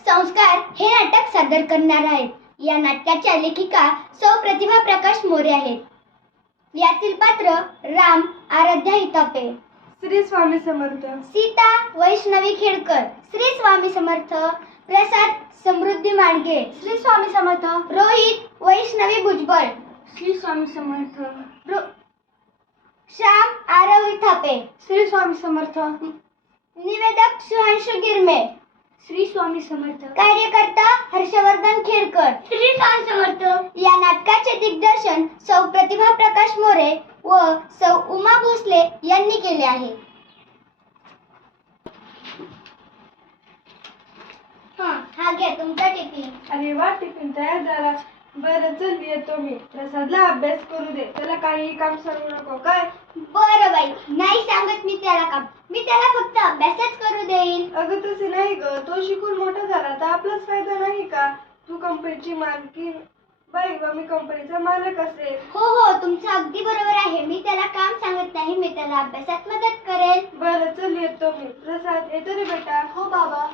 संस्कार हे नाटक सादर करणार आहेत. या नाटकाच्या लेखिका सौ प्रतिभा प्रकाश मोरे आहेत. यातील पात्र राम आराध्या हितापे श्री स्वामी समर्थ. सीता वैष्णवी खेडकर. श्री स्वामी समर्थ. प्रसाद समृद्धी माडगे श्री स्वामी समर्थ. रोहित वैष्णवी भुजबळ. श्री स्वामी समर्थ. रो- श्याम आरव थापे श्री स्वामी समर्थ. निवेदक सुहांशु गिरमे. श्री स्वामी समर्थ. कार्यकर्ता हर्षवर्धन खेडकर श्री स्वामी समर्थ. या नाटकाचे दिग्दर्शन सौ प्रतिभा प्रकाश मोरे व सौ उमा भोसले यांनी केले आहे. हा. हा घ्या तुमचा टिफिन अरे वा टिफिन तयार झाला. बरं चल येतो मी. प्रसादला अभ्यास करू दे. त्याला काही काम सांगू नको काय? बरं बाई नाही सांगत मी त्याला काम. मी त्याला फक्त अभ्यासच करू देईन. अगं तसे नाही ग. तो शिकून मोठा झाला तर आपलाच फायदा नाही का? तू कंपनीची मालकी. बाई व मी कंपनीचा मालक असेल. हो हो तुमचं अगदी बरोबर आहे. मी त्याला काम सांगत नाही. मी त्याला अभ्यासात मदत करेल. बरं चल येतो मी. प्रसाद येतो रे बेटा. हो बाबा.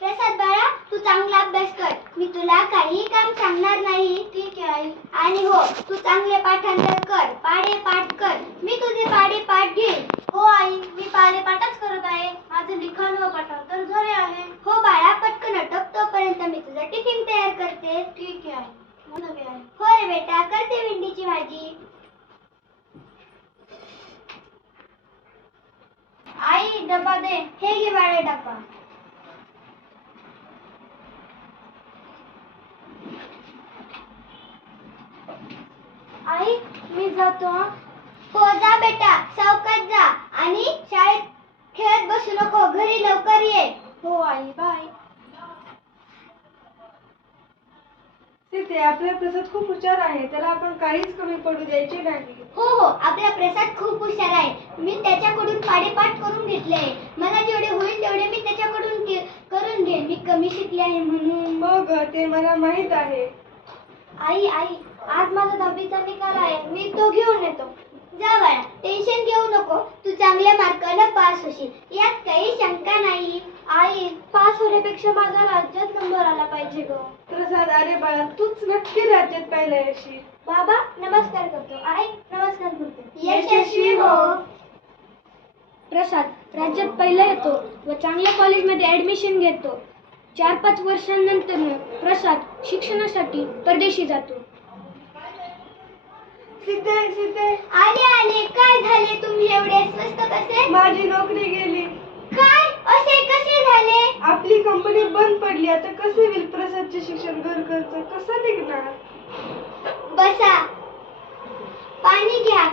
प्रसाद बाळा तू चांगला अभ्यास कर. मी तुला काही काम सांगणार नाही ठीक आहे? आणि हो तू चांगले पाठांतर कर. पाडे पाठ कर. मी तुझे पाडे पाठ घेईन. हो आई मी पाडे पाठच करत आहे. माझं लिखाण व पाठांतर झाले आहे. हो बाळा पटकन अटक. तोपर्यंत मी तुझा टिफिन तयार करते. ठीक आहे. हो, हो रे बेटा करते भेंडीची भाजी. आई डबा दे. हे घे बाळा डबा आई मी जातो हो. जा बेटा सावकाश जा. आणि शाळेत खेळत बसू नको घरी लवकर ये. हो आई बाय. तिथे आपला प्रसाद खूप हुशार आहे. त्याला आपण काहीच कमी पडू द्यायचे नाही. हो हो आपला प्रसाद खूप हुशार आहे. मी त्याच्याकडून पाडेपाठ करून घेतले. मला जेवढे होईल तेवढे मी त्याच्याकडून के- करून घेईन मी कमी शिकले आहे म्हणून. हो ग ते मला माहीत आहे. आई आई. आज माझा दहावीचा निकाल आहे. मी तो घेऊन येतो. जा बाळा टेन्शन घेऊ नको. तू चांगल्या मार्कानं पास होशील. यात काही शंका नाही. आई पास होण्यापेक्षा माझा राज्यात नंबर आला पाहिजे ग. प्रसाद अरे बाळा तूच नक्की राज्यात पहिला येशील. बाबा नमस्कार करतो. आई नमस्कार करतो. यशस्वी हो. प्रसाद राज्यात पहिला येतो व चांगल्या कॉलेजमध्ये ऍडमिशन घेतो. चार पाच वर्षांनंतर प्रसाद शिक्षणासाठी परदेशी जातो. सीते सीते आले आले. काय झाले तुम्ही एवढे? स्वस्त कसे? माझी नोकरी गेली. काय? असे कसे झाले? आपली कंपनी बंद पडली. आता कसे होईल प्रसादचे शिक्षण घर खर्च? कसं निघणार? बसा. पाणी घ्या.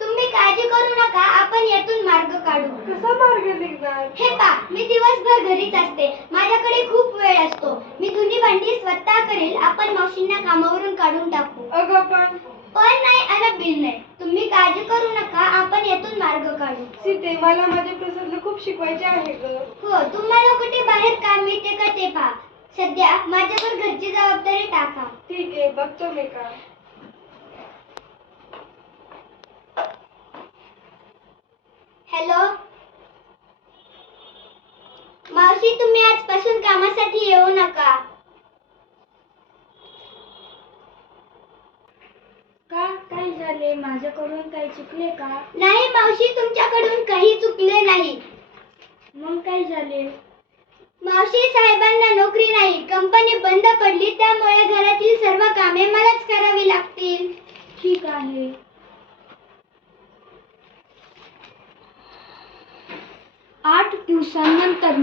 तुम्ही काळजी करू नका. आपण यातून मार्ग काढू. कसा मार्ग निघणार? हे पा मी दिवसभर घरीच असते. माझ्याकडे खूप वेळ असतो. मी धुनी भांडी स्वतः करेल. आपण मावशींना कामावरून काढून टाकू. अगं पण पण नाही आणि बिल नाही. तुम्ही काळजी करू नका आपण यातून मार्ग काढू. सीते मला माझ्या प्रसादला खूप शिकवायचे आहे ग. हो तुम्हाला कुठे बाहेर काम मिळते का ते पहा. सध्या माझ्यावर घरची जबाबदारी टाका. ठीक आहे बघतो मी का. हॅलो? मावशी तुम्ही आजपासून कामासाठी येऊ नका. का? काय झाले? माझ्याकडून काही चुकले का? नाही मावशी तुमच्याकडून काही चुकले नाही. मग काय झाले? मावशी साहेबांना नोकरी नाही कंपनी बंद पडली त्यामुळे घरातील सर्व कामे मलाच करावी लागतील ठीक आहे आठ दिवसांनंतर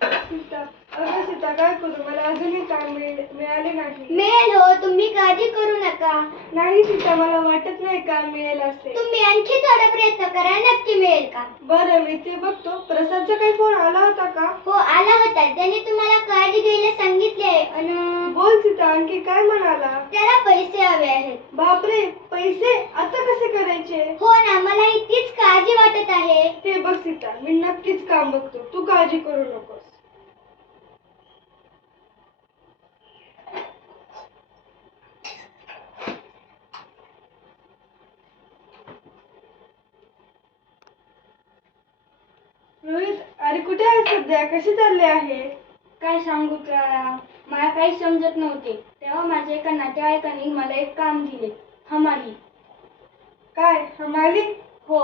सीता अगं सीता काय करू मला अजूनही काम मिळ- मिळाले नाही मिळेल हो तुम्ही काळजी करू नका सीता मला वाटत नाही काम मिळेल असे? तुम्ही आणखी थोडा प्रयत्न करा नक्की मिळेल का? बरं मी ते बघतो. प्रसादचा काही फोन आला होता का? हो आला होता. त्याने तुम्हाला काळजी घ्यायला सांगितले अन बोल सीता आणखी काय म्हणाला? त्याला पैसे हवे आहेत. बापरे पैसे? आता कसे करायचे? हो ना मला इतकीच काळजी वाटत आहे. हे बघ सीता मी नक्कीच काम बघतो. तू काळजी करू नकोस रोहित अरे सध्या कशी चालली आहे? काय सांगू क्लारा मला काही समजत नव्हते. तेव्हा माझ्या एका नातेवाईकांनी मला एक काम दिले. हमाली. काय? हमाली? हो.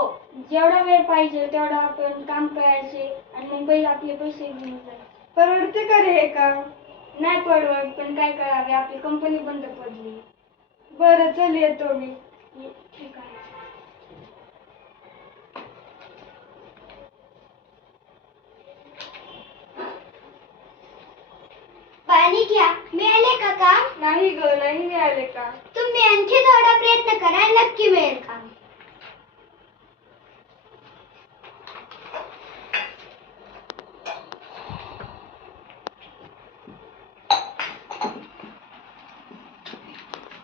जेवढा वेळ पाहिजे तेवढा आपण काम करायचे आणि मुंबईला आपले पैसे घेऊन जायचे. परवडते का रे हे काम? नाही परवड पण काय करावे? आपली कंपनी बंद पडली. बरं चल येतो मी. ठीक आहे पाणी घ्या मिळाले का काम नाही ग नाही मिळाले का? तुम्ही आणखी थोडा प्रयत्न करा नक्की मिळेल काम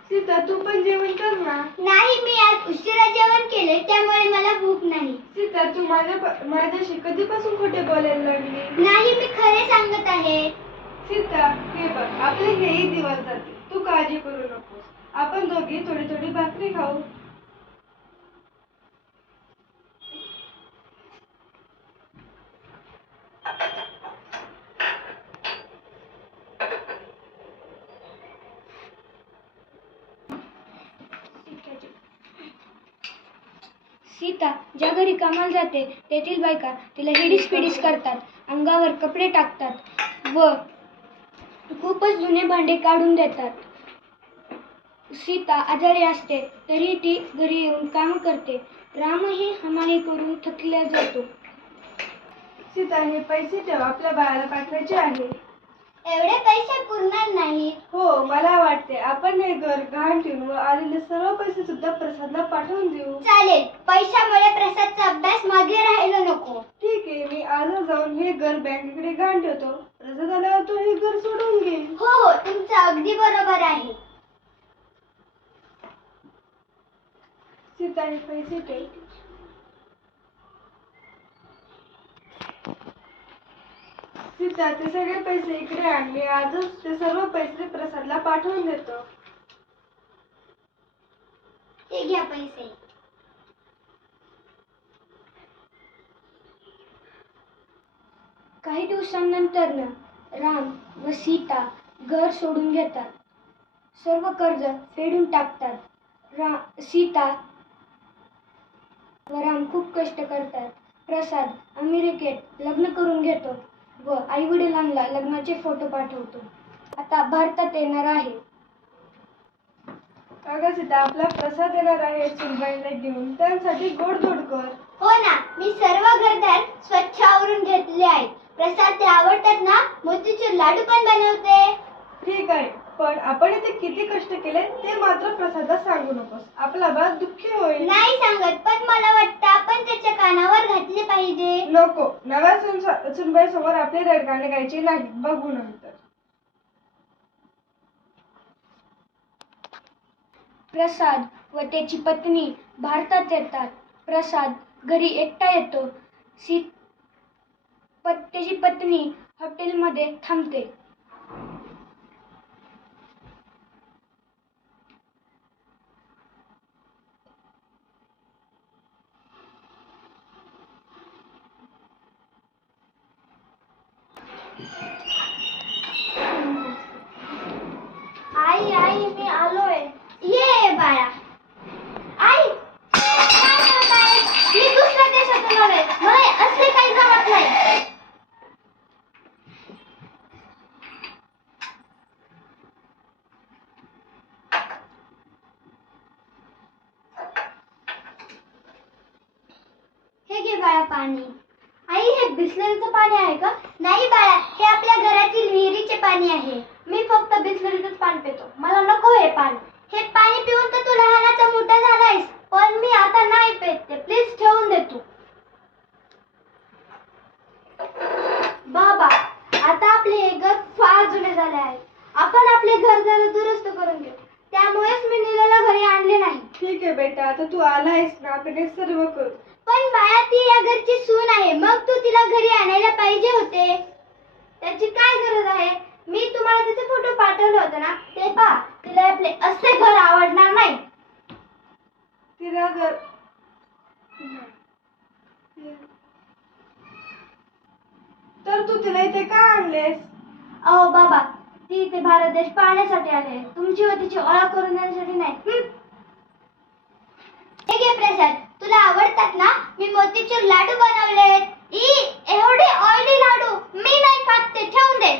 सीता तू पण जेवण कर ना. नाही मी आज उशिरा जेवण केले त्यामुळे मला भूक नाही. सीता तू माझ्या माझ्याशी कधीपासून खोटे बोलायला लागली? नाही मी खरे सांगत आहे. सीता हे बघ आपले हेही दिवस जातील तू काळजी करू नकोस आपण दोघी थोडी थोडी भाकरी खाऊ. सीता ज्या घरी कामाला जाते तेथील बायका तिला हिडीस पिडीस करतात अंगावर कपडे टाकतात व खूपच जुने भांडे काढून देतात. सीता आजारी असते तरी ती घरी येऊन काम करते. रामही हमाली करून थकल्या जातो. सीता हे पैसे ठेव आपल्या बाळाला पाठवायचे आहे. एवढे पैसे पुरणार नाहीत हो मला वाटते आपण हे घर गहाण ठेवून व आलेले सर्व पैसे सुद्धा प्रसादला पाठवून देऊ. चालेल पैशामुळे प्रसादचा अभ्यास मागे राहायला नको. ठीक आहे मी आजच जाऊन हे घर बँकेकडे गहाण ठेवतो. प्रसाद आल्यावर तो हे घर सोडून घे हो हो तुमचं अगदी बरोबर आहे. सीता हे पैसे ठेव सीता ते सगळे पैसे इकडे आण मी आजच ते सर्व पैसे प्रसादला पाठवून देतो. हे घ्या पैसे. काही दिवसांनंतर राम व सीता घर सोडून घेतात. सर्व कर्ज फेडून टाकतात. रा सीता व राम खूप कष्ट करतात. प्रसाद अमेरिकेत लग्न करून घेतो व आई वडिलांना लग्नाचे फोटो पाठवतो. आता भारतात येणार आहे. अगं सीता आपला प्रसाद येणार आहे सुनबाईला घेऊन. त्यांसाठी गोडधोड कर. हो ना मी सर्व घरदार स्वच्छ आवरून घेतले आहेत. प्रसाद ते आवडतात ना? मोतीचूर लाडू पण बनवते. ठीक आहे पण आपण इथे किती कष्ट केले ते मात्र प्रसादात सांगू नकोस. आपला बाळ दुःखी होईल नाही सांगत पण मला वाटतं आपण त्याच्या कानावर घातले पाहिजे नको. नव्या सुन सुनबाई समोर आपले रडगाणे गायचे नाही बघू नंतर. प्रसाद व त्याची पत्नी भारतात येतात. प्रसाद घरी एकटा येतो. सी पत त्याची पत्नी हॉटेलमध्ये थांबते. आई मी आलोय. ये बाळा आई काय करत आहेस? मी दुसऱ्या देशातून आलोय मला असले काही जमत नाही हे घे बाळा पाणी आई हे बिस्लरीचं पाणी आहे का नाही बाळा हे आपल्या घरातील विहिरीचे पाणी आहे मी फक्त बिस्लरीचंच पाणी पितो मला नको हे पाणी हे पाणी पिऊन तर तू लहानाचा मोठा झालायस पण मी आता नाही पेत ते प्लीज ठेवून दे तू बाबा आता आपले हे घर फार जुने झाले आहे आपण आपले घर जरा दुरुस्त करून घेऊ त्यामुळेच मी नीलाला घरी आणले नाही. ठीक आहे बेटा आता तू आला आहेस ना आपण हे सर्व करू. पण बाळा ती या घरची सून आहे. मग तू तिला घरी आणायला पाहिजे होते. त्याची काय गरज आहे? मी तुम्हाला त्याचे फोटो पाठवले होते ना ते पहा. तिला आपले असे घर आवडणार नाही. तिला जर तिला इथे का आणलेस? अहो बाबा ती इथे भारत देश पाहण्यासाठी आले तुमची व तिची ओळख करून देण्यासाठी नाही. ठीक हे घे प्रसाद. तुला आवडतात ना? मी मोतीचूर लाडू बनवलेत. ई एवढे ऑइली लाडू मी नाही खात ते ठेवून दे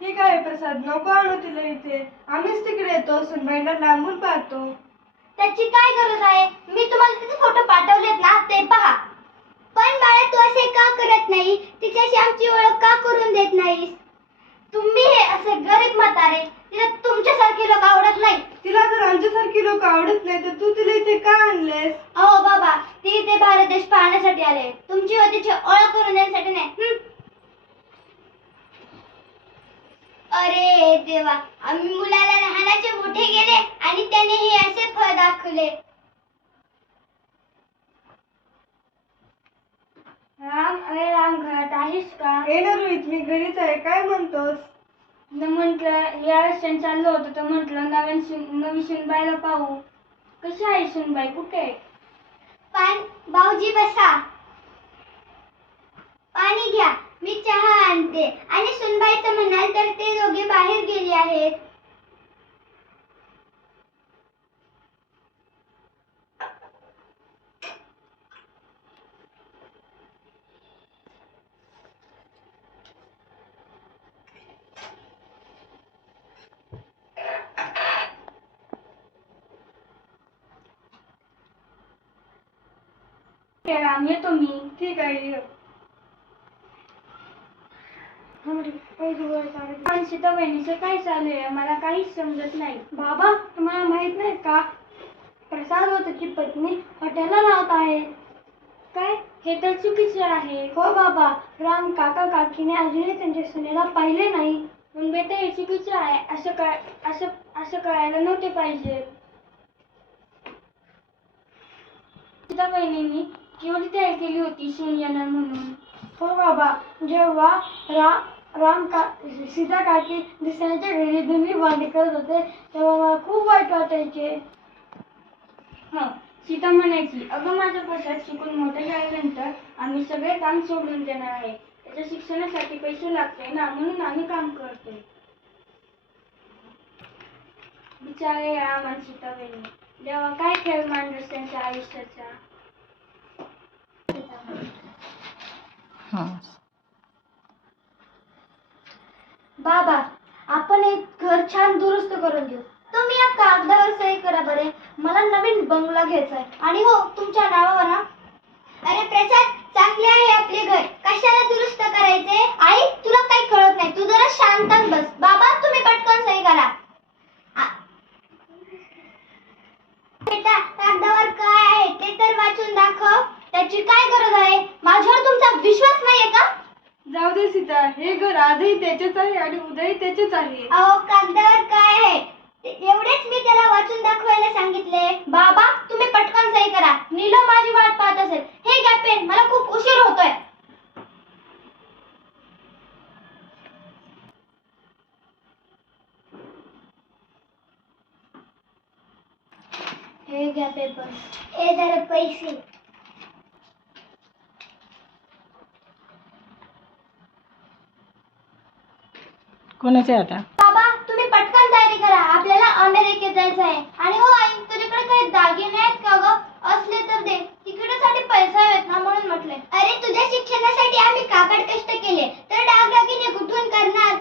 ठीक आहे प्रसाद नको आणू तिला इथे. आम्हीच तिकडे येतो सुनबाईला लांबून पाहतो. त्याची काय गरज आहे? मी तुम्हाला तिचे फोटो पाठवलेत ना ते पहा. पण बाळा तू असे का करत नाही? तिच्याशी आमची ओळख का करून देत नाहीस? तुम्ही हे असे गरीब म्हातारे तिला तुमच्यासारखे लोक आवडत नाही तिला जर आमच्यासारखी लोक आवडत नाही तर तू तिला इथे का आणलेस? अहो बाबा ती इथे भारत देश पाहण्यासाठी आले. तुमची व तिची ओळख करून देण्यासाठी नाही हं? अरे देवा आम्ही मुलाला लहानाचे मोठे गेले आणि त्याने हे असे फळ दाखवले. राम अरे राम घरात आहेस का? ये ना रोहित मी घरीच आहे. काय म्हणतोस? न म्हटलं या रस्त्याने चाललो होतो तर म्हटलं नवीन सुन नवी सुनबाईला पाहू. कशी आहे सुनबाई कुठे आहे? पान भाऊजी बसा. पाणी घ्या. मी चहा आणते. आणि सुनबाईचं म्हणाल तर ते दोघे बाहेर गेले आहेत. ते राम ठीक आहे हर्षिता पण काय चालू आहे मला काहीच समजत नाही. बाबा तुम्हाला माहीत नाही का? प्रसाद व त्याची पत्नी हॉटेलला लावत आहे. काय? हे तर चुकीचे आहे. हो बाबा राम काका काकीने अजूनही त्यांच्या सुनेला पाहिले नाही. पण बेटा हे चुकीचे आहे. असं काय असं असं करायला नव्हते पाहिजे. सीता बहिणींनी केवढी तयारी केली होती सून येणार म्हणून. हो बाबा जेव्हा रा राम का सीता काकी दुसऱ्यांच्या घरी धुनी भांडी करत होते तेव्हा मला खूप वाईट वाटायचे. हा सीता म्हणायची अगं माझा प्रसाद शिकून मोठं झाल्यानंतर आम्ही सगळे काम सोडून देणार आहे. त्याच्या शिक्षणासाठी पैसे लागते ना म्हणून आम्ही काम करतोय. बिचारे राम आणि सीता बहिणी देवा काय खेळ मांडस त्यांच्या आयुष्याचा? बाबा आपण एक घर छान दुरुस्त करून घेऊ. तुम्ही या कागदावर सही करा बरे. मला नवीन बंगला घ्यायचा आहे. आणि हो तुमच्या नावावर ना अरे प्रसाद चांगले आहे आपले घर. कशाला दुरुस्त करायचे? आई तुला काही कळत नाही. तू जरा शांत बस. बाबा तुम्ही पटकन सही करा. बेटा कागदावर काय आहे ते तर वाचून दाखव. त्याची काय गरज आहे? माझ्यावर तुमचा विश्वास नाहीये का? जाऊ दे सीता हे घर आजही त्याचेच आहे आणि उद्याही त्याचेच आहे. अहो कागदावर काय आहे? एवढेच मी त्याला वाचून दाखवायला सांगितले. बाबा तुम्ही पटकन सही करा. नीलो माझी वाट पाहत असेल. हे घ्या पेन मला खूप उशीर होतोय. हे घ्या पेपर हे जरा पैसे. कोणाचे आता? बाबा तुम्ही पटकन तयारी करा. आपल्याला अमेरिकेत जायचं आहे. आणि हो आई तुझ्याकडे काही दागिने आहेत का ग? असले तर दे. तिकिटासाठी पैसे आहेत ना म्हणून म्हटले अरे तुझ्या शिक्षणासाठी आम्ही काबड कष्ट केले. तर दागदागिने कुठून करणार?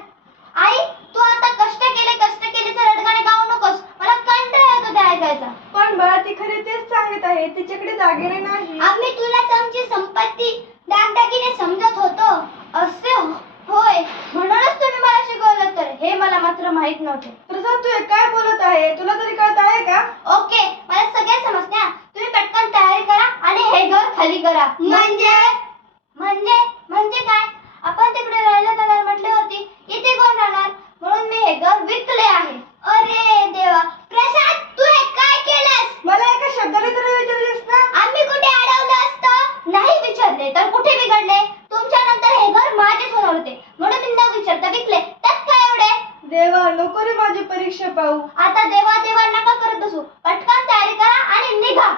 आई तू आता कष्ट केले कष्ट केले तर रडगाणे गाऊ नकोस. मला कंटाळा येतो ते ऐकायचा. पण बाळा ती खरे तेच सांगत आहे. तिच्याकडे दागिने नाही. आम्ही तुलाच आमची संपत्ती दागदागिने समजत होतो. असे हो- होय म्हणूनच तुम्ही मला शिकवलं तर. हे मला मात्र माहीत नव्हते. प्रसाद तू हे काय बोलत आहे? तुला तरी कळत आहे का? ओके मला सगळ्या समजल्या तुम्ही पटकन तयारी करा आणि हे घर खाली करा. म्हणजे? म्हणजे? म्हणजे काय? आपण तिकडे राहायला जाणार म्हटले होती इथे कोण राहणार? म्हणून मी हे घर विकले आहे. अरे देवा प्रसाद तू हे काय केलंस? मला एका शब्दाने तरी विचारलीस ना? आम्ही कुठे अडवलं असतं? नाही विचारले तर कुठे बिघडले? तुमच्या नंतर हे घर माझेच होणार होते म्हणून मी न विचारता विकले. त्यात काय एवढे? देवा नको रे माझी परीक्षा पाहू. आता देवा देवा नका करत बसू. पटकन तयारी करा आणि निघा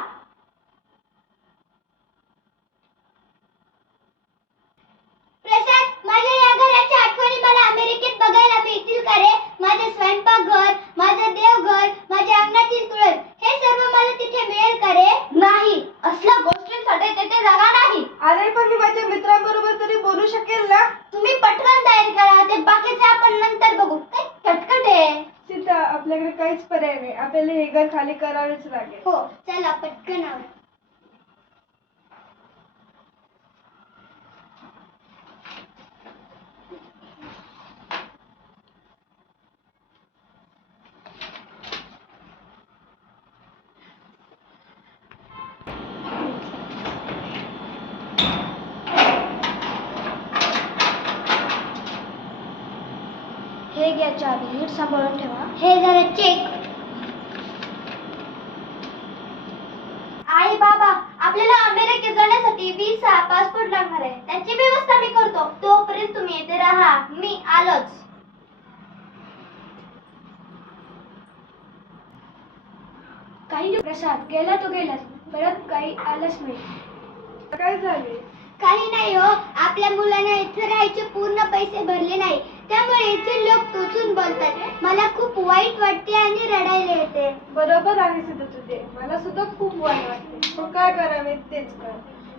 प्रसाद माझ्या या घराच्या आठवणी मला अमेरिकेत बघायला मिळतील का रे माझे स्वयंपाकघर माझं देवघर माझ्या अंगणातील तुळस हे सर्व मला तिथे मिळेल का रे नाही असल्या गोष्टींसाठी तिथे जागा नाही अरे पण मी माझ्या मित्रांबरोबर तरी बोलू शकेल ना तुम्ही पटकन तयारी करा ते बाकीचे आपण नंतर बघू काय कटकट आहे सीता आपल्याकडे काहीच पर्याय नाही आपल्याला हे घर खाली करावेच लागेल हो चला पटकन आवर हे घ्या चावी नीट सांभाळून ठेवा. हे जरा चेक आई बाबा आपल्याला अमेरिकेत जाण्यासाठी विसा पासपोर्ट लागणार आहे. त्याची व्यवस्था मी करतो. तोपर्यंत तुम्ही येथे राहा. मी आलोच. काही प्रसाद गेला तो गेलास परत काही आलंच नाही. काय झाले? काही नाही हो. आपल्या मुलांना इथे राहायचे पूर्ण पैसे भरले नाही. त्यामुळे इथे लोक टोचून बोलतात. मला खूप वाईट वाटते आणि रडायला येते. बरोबर आहे सीता तुझे मला सुद्धा खूप वाईट वाटते. पण काय करावे तेच कर.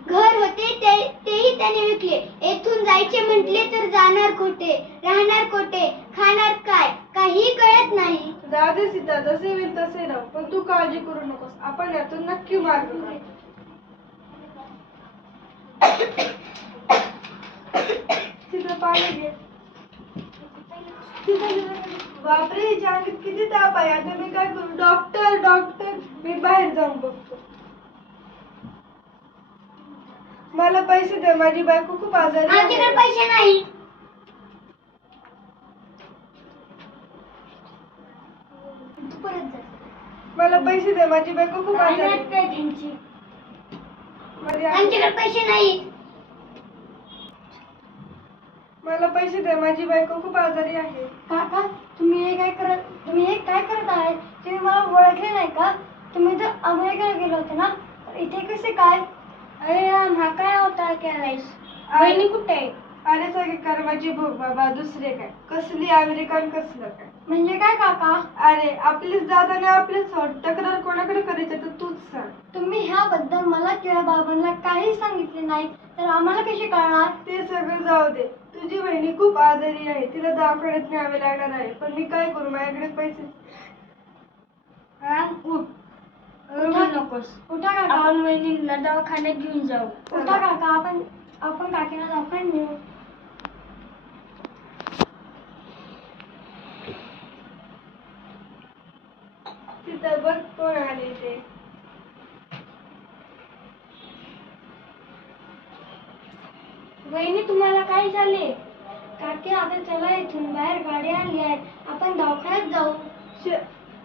घर होते ते तेही त्याने विकले. येथून जायचे म्हटले तर जाणार कोठे? राहणार कोठे? खाणार काय? काही कळत नाही. जाऊ दे सीता जसे होईल तसे राहू. पण तू काळजी करू नकोस. आपण यातून नक्की मार्ग काढू. सीता पाणी घे. बापरे अंगात किती ताप आहे. आता मी काय करू? डॉक्टर डॉक्टर मी बाहेर जाऊन बघतो. मला पैसे दे. माझी बायको खूप आजारी. पैसे नाही. तू परत जा. मला पैसे दे. माझी बायको खूप आजारी आहे. आमच्याकडे पैसे नाही. मला पैसे दे माझी बायको खूप आजारी आहे. काका तुम्ही हे काय करत तुम्ही हे काय करत आहे? तुम्ही मला ओळखले नाही का? तुम्ही तर अमेरिकेला गेले होते ना तर इथे कसे काय? अरे राम हा काय होता केलायस वहिनी कुठे आहे? अरे सगळे कर्माची भोग बाबा दुसरे काय? कसली अमेरिकन कसलं काय? म्हणजे काय काका? अरे आपलीच जात आणि आपलीच होत तक्रार कोणाकडे करायचं तर तूच सांग. तुम्ही ह्याबद्दल मला किंवा बाबांना काही सांगितले नाही तर आम्हाला कसे कळणार? ते सगळं जाऊ दे. तुझी बहिणी खूप आजारी आहे. तिला दवाखान्यात न्यावे लागणार आहे. पण मी काय करू? माझ्याकडे पैसे नकोस. उठा काका आपण वहिनीला दवाखान्यात घेऊन जाऊ. उठा काका आपण आपण काकीला दवाखान्यात नेऊ. तिथं बघ कोण आले ते. वहिनी तुम्हाला काय झाले? काकी आता चला इथून. बाहेर गाडी आणली आहे आपण दवाखान्यात जाऊ.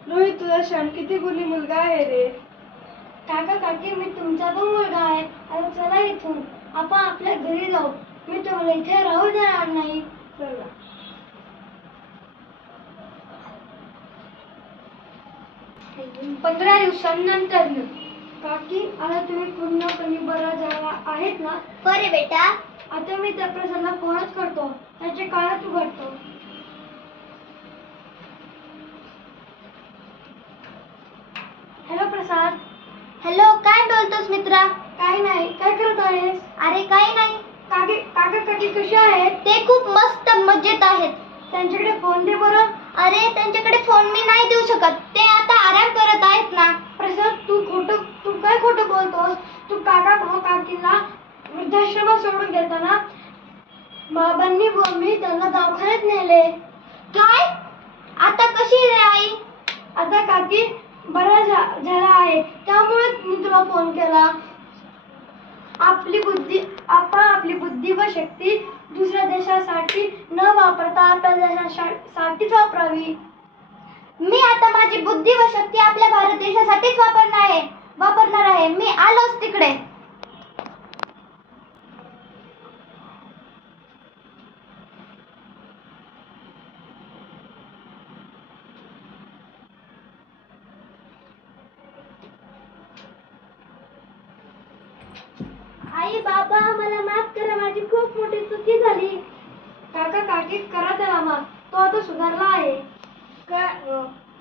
रोहित तुझा श्याम किती गुणी मुलगा आहे रे. काका काकी मी तुमचा पण मुलगा आहे. आता चला इथून. आपण आपल्या घरी जाऊ. मी तुम्हाला इथे राहू देणार नाही. चला. पंधरा दिवसांनंतर काकी आता तुम्ही पूर्णपणे बरा झाला आहेत ना? बरे बेटा. आता मी त्या प्रसादला फोनच करतो. त्याचे काळच उघडतो. हॅलो प्रसाद. हॅलो काय बोलतोस मित्रा? काय नाही. काय करत आहेस? अरे काही नाही. काकी काका काकी कसे आहेत? ते खूप मस्त मजेत आहेत. त्यांच्याकडे फोन दे बरं. अरे त्यांच्याकडे फोन मी नाही देऊ शकत. ते आता आराम करत आहेत ना. प्रसाद तू खोटं तू काय खोटं बोलतोस? तू काका भाऊ काकीला वृद्धाश्रम सोडून घेताना बाबांनी मम्मी त्यांना दवाखान्यात नेले. काय? आता कशी रे आई? आता काकी बरा झा- झाला आहे. त्यामुळे मी तुला फोन केला. आपली बुद्धी आपण आपली बुद्धी व शक्ती दुसऱ्या देशासाठी न वापरता आपल्या देशासाठीच वापरावी. मी आता माझी बुद्धी व शक्ती आपल्या भारत देशासाठीच वापरणार आहे. वापरणार आहे. मी आलोच तिकडे आई बाबा मला माफ करा माझी खूप मोठी चुकी झाली काका काकी करा त्याला माग तो आता सुधारला आहे काय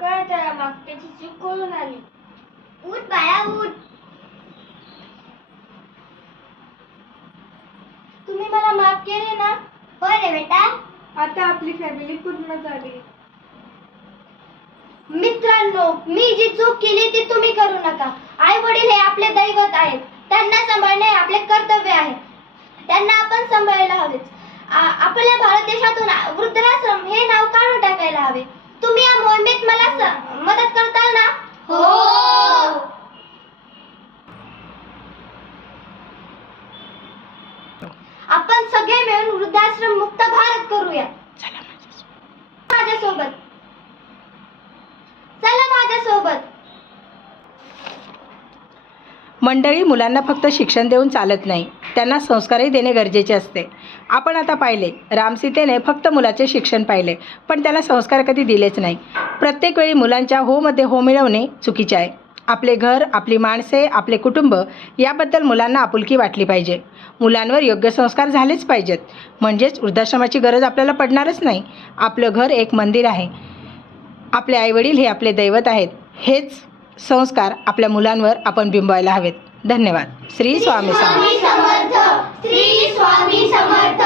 काय त्याला माग त्याची चूक कळून आली उठ बाळा उठ तुम्ही मला माफ केले ना. हो रे बेटा. आता आपली फॅमिली पूर्ण झाली. मित्रांनो मी जी चूक केली ती तुम्ही करू नका. आई वडील हे आपले दैवत आहेत. त्यांना सांभाळणे हे आपले कर्तव्य आहे. त्यांना आपण सांभाळायला हवेच आपल्या भारत देशातून वृद्धाश्रम हे नाव काढून टाकायला हवे. तुम्ही या मोहिमेत मला मदत करताल ना? हो. आपण सगळे मिळून वृद्धाश्रम मुक्त भारत करूया. माझ्यासोबत. चला माझ्यासोबत. मंडळी मुलांना फक्त शिक्षण देऊन चालत नाही. त्यांना संस्कारही देणे गरजेचे असते. आपण आता पाहिले रामसीतेने फक्त मुलाचे शिक्षण पाहिले पण त्याला संस्कार कधी दिलेच नाही. प्रत्येक वेळी मुलांच्या होमध्ये हो मिळवणे चुकीचे आहे. आपले घर आपली माणसे आपले कुटुंब याबद्दल मुलांना आपुलकी वाटली पाहिजे. मुलांवर योग्य संस्कार झालेच पाहिजेत. म्हणजेच वृद्धाश्रमाची गरज आपल्याला पडणारच नाही. आपलं घर एक मंदिर आहे. आपले आईवडील हे आपले दैवत आहेत. हेच संस्कार आपल्या मुलांवर आपण बिंबवायला हवेत. धन्यवाद. श्री स्वामी समर्थ. समर्थ श्री स्वामी समर्थ.